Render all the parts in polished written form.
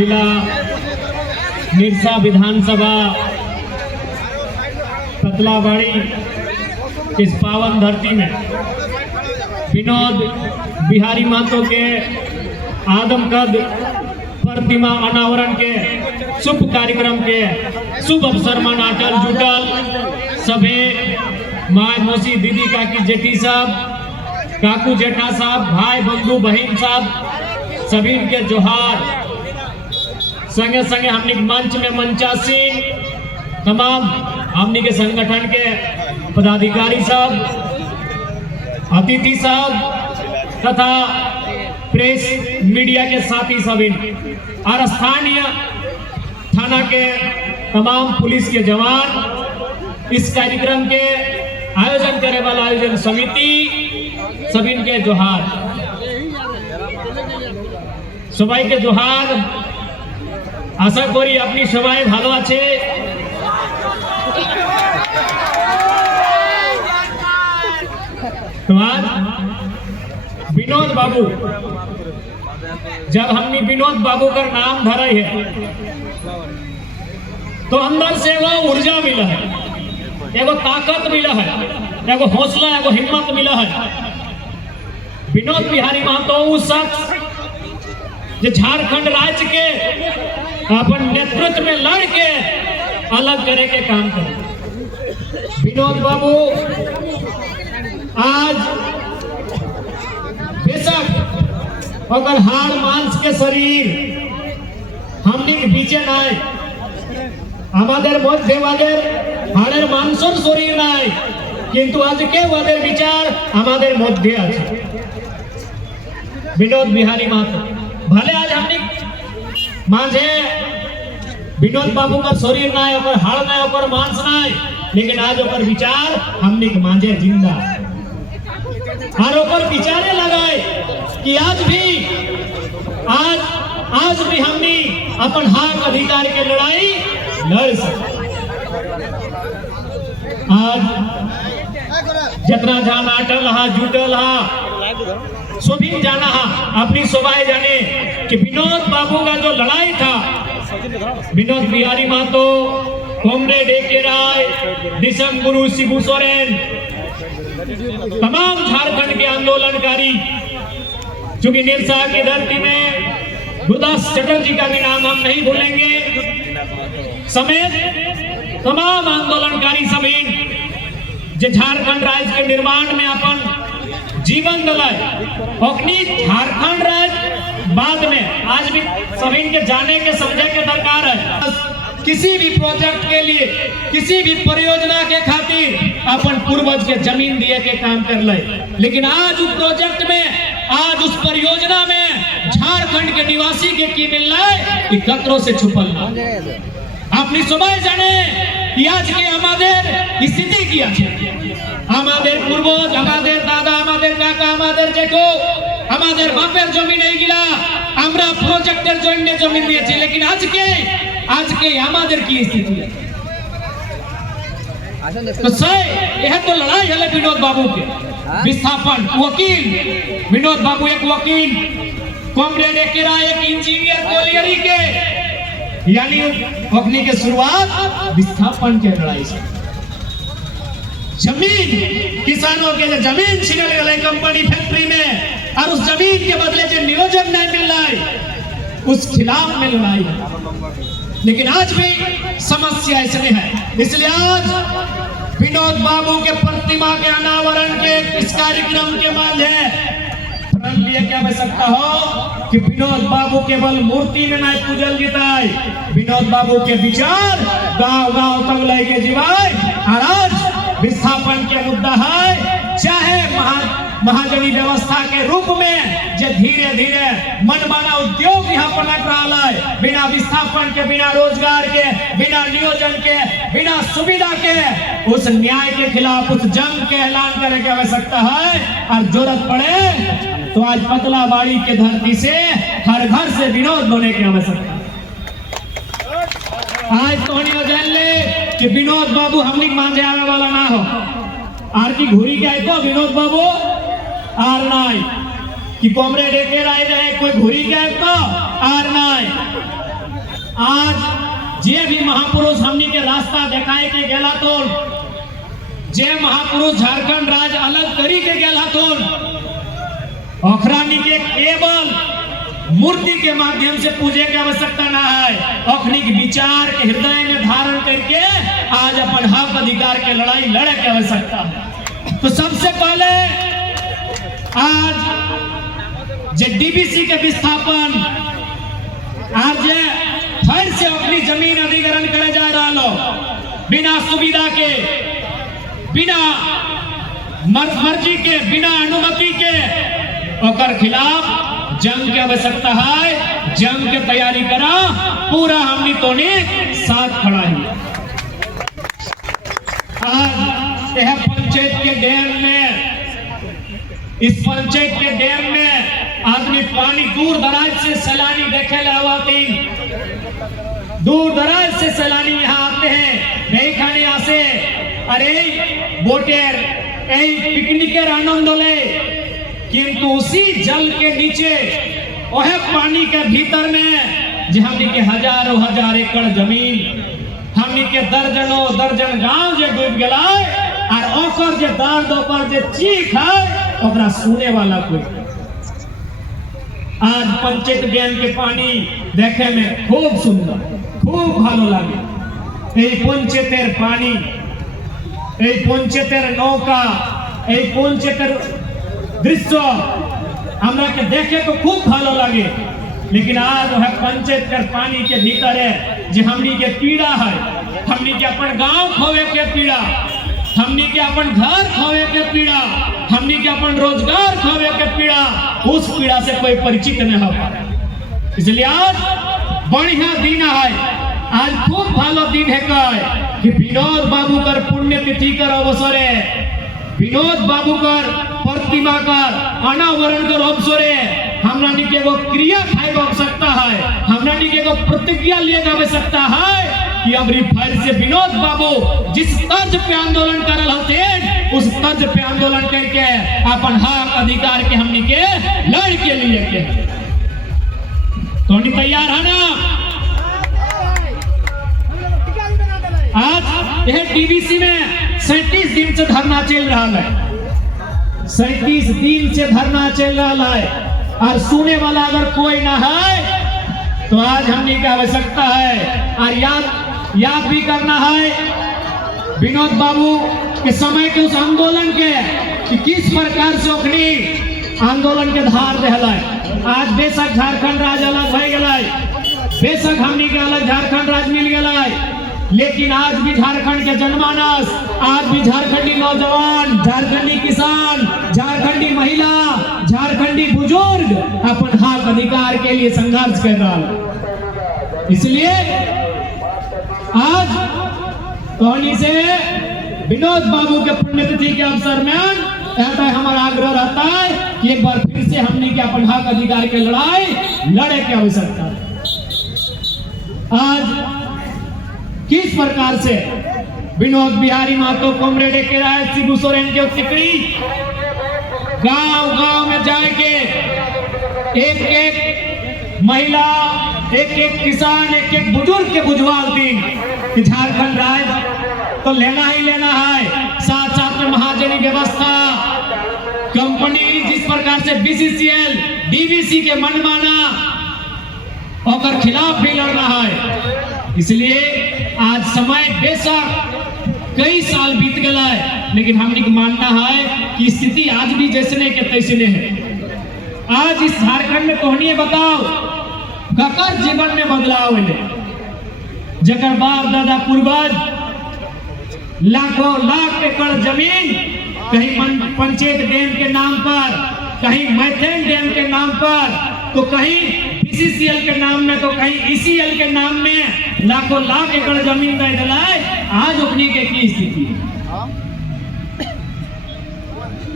जिला निरसा विधानसभा पतलाबाड़ी इस पावन धरती में विनोद बिहारी महतो के आदमकद प्रतिमा अनावरण के शुभ कार्यक्रम के शुभ अवसर में नाटल जुटल सभे माय मौसी दीदी काकी जेठी साहब काकू जेठा साहब भाई बंधु बहन साहब सभी के जोहार। संगे संगे हमने मंच में मंचासीन तमाम हमने के संगठन के पदाधिकारी साहब अतिथि साहब तथा प्रेस मीडिया के साथी सभी और स्थानीय थाना के तमाम पुलिस के जवान इस कार्यक्रम के आयोजन करने वाला आयोजन समिति सभी के जोहार। सबाई के जोहार। आशा करी अपनी सबाई भालो आछे। तो आज विनोद बाबू जब हमने विनोद बाबू का नाम धरा है तो अंदर से वो ऊर्जा मिला है, एगो ताकत मिला है, एगो हौसला एगो हिम्मत मिला है। विनोद बिहारी महतो उस शख्स जो झारखंड राज्य के अपन नेतृत्व में लड़ के अलग करे के काम करे। विनोद बाबू आज बेशक अगर हाड़ मांस के शरीर हमने के बीचे नाय আমাদের মধ্যে ওদের হাড়ের মাংসর শরীর নাই কিন্তু আজকে ওদের বিচার আমাদের মধ্যে আছে। विनोद बिहारी महतो भले आज हमने मांझे विनोद बाबू का शरीर नाय ओकर हाड़ नाय ओकर मांस नाय लेकिन आज ओकर विचार हमने के मांझे जिंदा और ओकर विचारे लगाए कि आज भी हमने अपन हक अधिकार के लड़ाई लड़ सकते। आज जितना जान आटल हा जुटल हा सभी जाना हा अपनी सभाएं जाने कि विनोद बाबू का जो लड़ाई था विनोद बिहारी महतो कॉमरेड ए.के. राय दिसम गुरु शिबू सोरेन तमाम झारखंड के आंदोलनकारी चूंकि निरसा की धरती में गुरदास चटर्जी का भी नाम हम नहीं भूलेंगे समेत तमाम आंदोलनकारी समेत जो झारखंड राज्य के निर्माण में अपन जीवन दलाए अपनी झारखंड राज्य बाद में आज भी सभी के जाने के समझे के दरकार है। किसी भी प्रोजेक्ट के लिए किसी भी परियोजना के खातिर अपन पूर्वज के जमीन दिए के काम कर ले लेकिन आज उस प्रोजेक्ट में आज उस परियोजना में झारखंड के निवासी के की मिल रहा है कि कतरों से छुपल ना अपनी सुबह जाने कि आज के हमारे स्थिति की हमारे पूर्वज हमारे दादा हमारे काका हमारे जेठो हमारे बापेर जमीन नहीं गिला আমরা প্রজেক্টের জন্য জমি দিয়েছি लेकिन आज के हमारे की स्थिति है तो यह तो लड़ाई है विनोद बाबू के विस्थापन वकील विनोद बाबू एक वकील कॉमरेड ए.के. राय एक इंजीनियर कोलियरी के यानी अपनी के शुरुआत विस्थापन के लड़ाई से जमीन किसानों के जमीन छीन गए कंपनी फैक्ट्री में और उस जमीन के बदले जो नियोजन नहीं मिल रहा है उस खिलाफ में लड़ाई है। लेकिन आज भी समस्या इसमें है इसलिए आज विनोद बाबू के प्रतिमा के अनावरण के इस कार्यक्रम के माध्यम प्रण लिए क्या आवश्यकता हो कि विनोद बाबू केवल मूर्ति में नहीं पूजल जीताए विनोद बाबू के विचार गांव गांव तक लेके जीवाए और आज विस्थापन के मुद्दा है चाहे महाजनी व्यवस्था के रूप में जो धीरे धीरे मनमाना उद्योग यहाँ पनप रहा है बिना विस्थापन के बिना रोजगार के बिना नियोजन के बिना सुविधा के उस न्याय के खिलाफ उस जंग के ऐलान करने की आवश्यकता है और जरूरत पड़े तो आज पतलाबाड़ी के धरती से हर घर से विनोद होने की आवश्यकता आज तो जान ले कि विनोद बाबू हमने मांझे आने वाला ना हो आर की घुरी के आए तो विनोद बाबू आर नाई कि कॉमरेड ए.के. राय रहे कोई घुरी के आए तो आर नाई आज जे भी महापुरुष हमनी के रास्ता देखाए के गेला तो जे महापुरुष झारखंड राज्य अलग करी के गेला तो अखरानी के केवल मूर्ति के माध्यम से पूजे की आवश्यकता ना है, अखनी के विचार के हृदय में धारण करके आज अपन हक अधिकार के लड़ाई लड़े की आवश्यकता है। तो सबसे पहले आज जे डीबीसी के विस्थापन आज फिर से अपनी जमीन अधिग्रहण करे जा रहा लो बिना सुविधा के, बिना मर्जी के, बिना अनुमति के, ओकर खिलाफ जंग की आवश्यकता है। जंग की तैयारी करा, पूरा हमनी तो ने साथ खड़ा है। आज यह पंचायत के डैम में, इस पंचायत के डैम में आदमी पानी दूर दराज से सैलानी देखे लावाती, दूर दराज से सैलानी यहाँ आते हैं, नहीं खाने आसे, अरे बोटेर पिकनिकेर आनंद ले, किंतु उसी जल के नीचे वह पानी के भीतर में जो हमनी के हजारों हजार एकड़ जमीन, हमनी के दर्जनों दर्जन गांव जो डूब गया और ओकर जो दर्द, ओकर जो चीख है ओकरा सुने वाला कोई। आज पंचायत डैम के पानी देखे में खूब सुंदर, खूब भालो लगे। এই पंचायतेर पानी, এই पंचायतेर नौका, এই पंचायतेर दृश्य हमरा के देखे तो खूब भालो लगे, लेकिन आज वह पंचायत कर पानी के भीतर है जो हमनी के पीड़ा है, हमनी के अपन गांव खोवे के पीड़ा, हमनी के अपन घर खोवे के पीड़ा, हमनी के अपन रोजगार खोवे के पीड़ा, उस पीड़ा से कोई परिचित नहीं हो पा। इसलिए आज बढ़िया दिन है, आज खूब भालो दिन है कि विनोद बाबू कर पुण्यतिथि कर अवसरे, विनोद बाबू कर प्रतिमा कर अनावरण कर अवसरे हमरा के एगो क्रिया खाए की आवश्यकता है, हमरा के एगो प्रतिज्ञा लिए की आवश्यकता है कि अब फिर से विनोद बाबू जिस तर्ज पे आंदोलन कर रहे थे उस तर्ज पे आंदोलन करके अपन हक अधिकार के हमनी के लड़ के लिए के तो नहीं तैयार है ना। आज यह डीबीसी में 37 दिन से धरना चल रहा है, 37 दिन से धरना चल रहा है और सुने वाला अगर कोई ना है तो आज हमने की आवश्यकता है और याद भी करना है विनोद बाबू के समय के उस आंदोलन के कि किस प्रकार से ओखनी आंदोलन के धार दहला। आज बेशक झारखंड राज्य अलग हो गया, बेशक हमने के अलग झारखंड राज्य मिल गया, लेकिन आज भी झारखंड के जनमानस, आज भी झारखंडी नौजवान, झारखंडी किसान, झारखंडी महिला, झारखंडी बुजुर्ग अपन हक अधिकार के लिए संघर्ष कर रहा है। इसलिए आज तोहनी से विनोद बाबू के पुण्यतिथि के अवसर में हमारा आग्रह रहता है कि एक बार फिर से हमने के अपन हक अधिकार के लड़ाई लड़े की आवश्यकता है। आज किस प्रकार से विनोद बिहारी महतो कॉमरेड के राय शिबू सोरेन के टिकड़ी गांव गांव में जाके एक एक महिला, एक एक किसान, एक एक बुजुर्ग के बुझवाल थी कि झारखंड राज्य तो लेना ही लेना है, साथ साथ में महाजनी व्यवस्था, कंपनी जिस प्रकार से बीसीसीएल, डीवीसी के मनमाना और खिलाफ भी लड़ रहा है। इसलिए आज समय बेशक कई साल बीत गया है, लेकिन हमने को मानना है कि स्थिति आज भी जैसने के तैसने है। आज इस झारखंड में तोहनी बताओ ककर जीवन में बदलाव है, जकर बाप दादा पूर्वज लाखों लाख एकड़ जमीन कहीं पंचायत डैम के नाम पर, कहीं मैथेन डैम के नाम पर, तो कहीं बीसीसीएल के नाम में, तो कहीं ईसीएल के नाम में लाखों लाख एकड़ जमीन दे दिलाए। आज अपनी के की स्थिति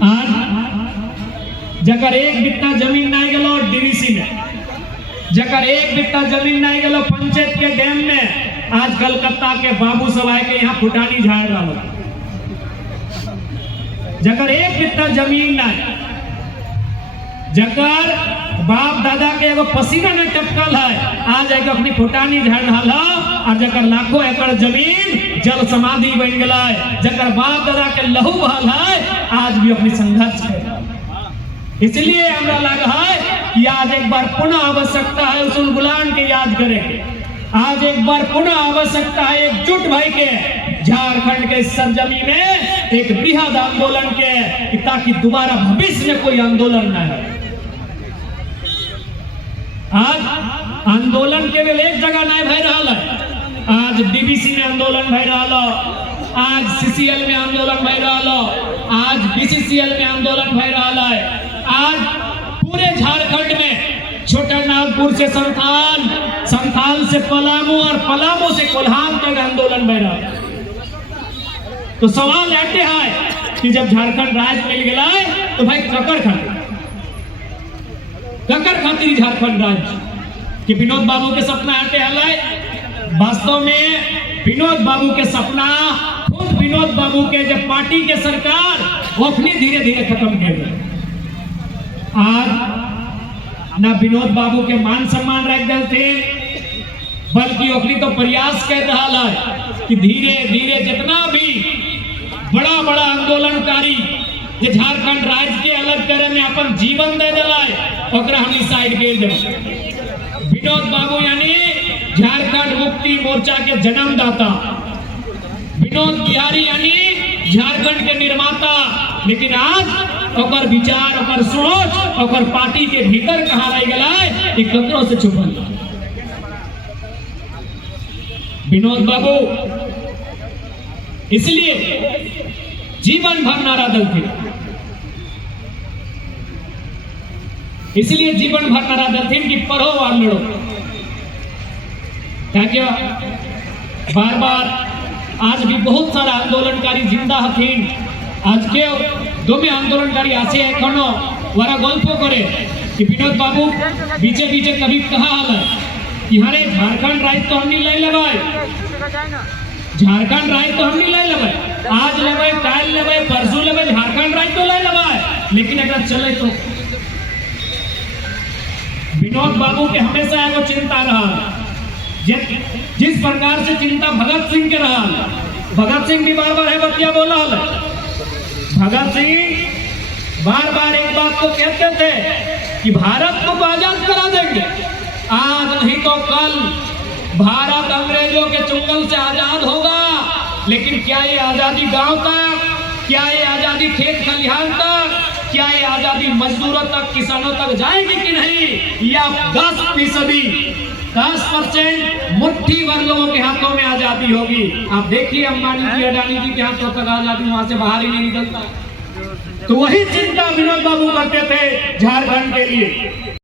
आज जकर एक बित्ता जमीन नहीं गलो डीवीसी में, जकर एक बित्ता जमीन नहीं गलो पंचायत के डैम में, आज कलकत्ता के बाबू सवाई के यहाँ फुटानी झाड़ रहा हो। जकर एक बित्ता जमीन नहीं, जकर बाप दादा के एगो पसीना में टपकल है, आज एक अपनी फुटानी झाड़ रहा और जकर लाखों एकड़ जमीन जल समाधि बन गया है, जकर बाप दादा के लहू बहल है, आज भी अपनी संघर्ष कर। इसलिए हमरा लगा है कि आज एक बार पुनः आवश्यकता है उस गुलाम के याद करेंगे। आज एक बार पुनः आवश्यकता है एकजुट भाई के झारखंड के सरजमी में एक बृहद आंदोलन के, ताकि दोबारा भविष्य में कोई आंदोलन न हो। आज आंदोलन केवल एक जगह नहीं भय रहा है, आज डीबीसी में आंदोलन भय रहा, आज सीसीएल में आंदोलन भय रहा, आज बीसीसीएल में आंदोलन भय रहा है, आज पूरे झारखंड में छोटा नागपुर से संथाल, संथाल से पलामू और पलामू से कोल्हान तक आंदोलन भय रहा। तो सवाल ऐसे है कि जब झारखंड राज्य मिल गया है तो भाई ककर खातिर झारखंड राज्य कि विनोद बाबू के सपना ऐसे है। वास्तव में विनोद बाबू के सपना खुद विनोद बाबू के जब पार्टी के सरकार वो अपनी धीरे धीरे खत्म कर गई। आज ना विनोद बाबू के मान सम्मान रख गए थे, बल्कि ओखली तो प्रयास कर रहा है कि धीरे धीरे जितना भी बड़ा बड़ा आंदोलनकारी जे झारखंड राज्य के अलग करे में अपन जीवन दे दिलाए ओकरा हम साइड कर दें। विनोद बाबू यानी झारखंड मुक्ति मोर्चा के जन्मदाता, विनोद बिहारी यानी झारखंड के निर्माता, लेकिन आज ओकर विचार, ओकर सोच, ओकर पार्टी के भीतर कहाँ रह गया है, एक कतरों से छुपल। विनोद बाबू इसलिए जीवन भर नारा दल थे, इसलिए जीवन भर नारा दल थे कि पढ़ो और लड़ो। क्या बार बार आज भी बहुत सारा आंदोलनकारी जिंदा हथिन। आज के दो में आंदोलनकारी आसे एखनो वारा गल्प करे कि विनोद बाबू बीचे बीचे कभी कहा हाल है कि हरे झारखंड राज्य तो हमने ले लगाए, झारखंड राज्य तो हमने ले लगाए, आज लेवे, काल लेवे, परसों लेवे, झारखंड राज्य तो ले लगाए, लेकिन अगर चले तो विनोद बाबू के हमेशा एगो चिंता रहा, जिस प्रकार से चिंता भगत सिंह के रहा। भगत सिंह भी बार बार है बतिया बोला है। भगत सिंह बार बार एक बात को कहते थे कि भारत को आजाद करा देंगे, आज नहीं तो कल भारत अंग्रेजों के चुंगल से आजाद होगा। लेकिन क्या ये आजादी गांव तक, क्या ये आजादी खेत खलिहान तक, क्या ये आजादी मजदूरों तक, किसानों तक जाएगी कि नहीं, या 10% मुट्ठी भर लोगों के हाथों में आजादी होगी। आप देखिए अंबानी की, अडानी जी के हाथों तक आजादी वहां से बाहर ही नहीं निकलता। तो वही चिंता विनोद बाबू करते थे झारखंड के लिए।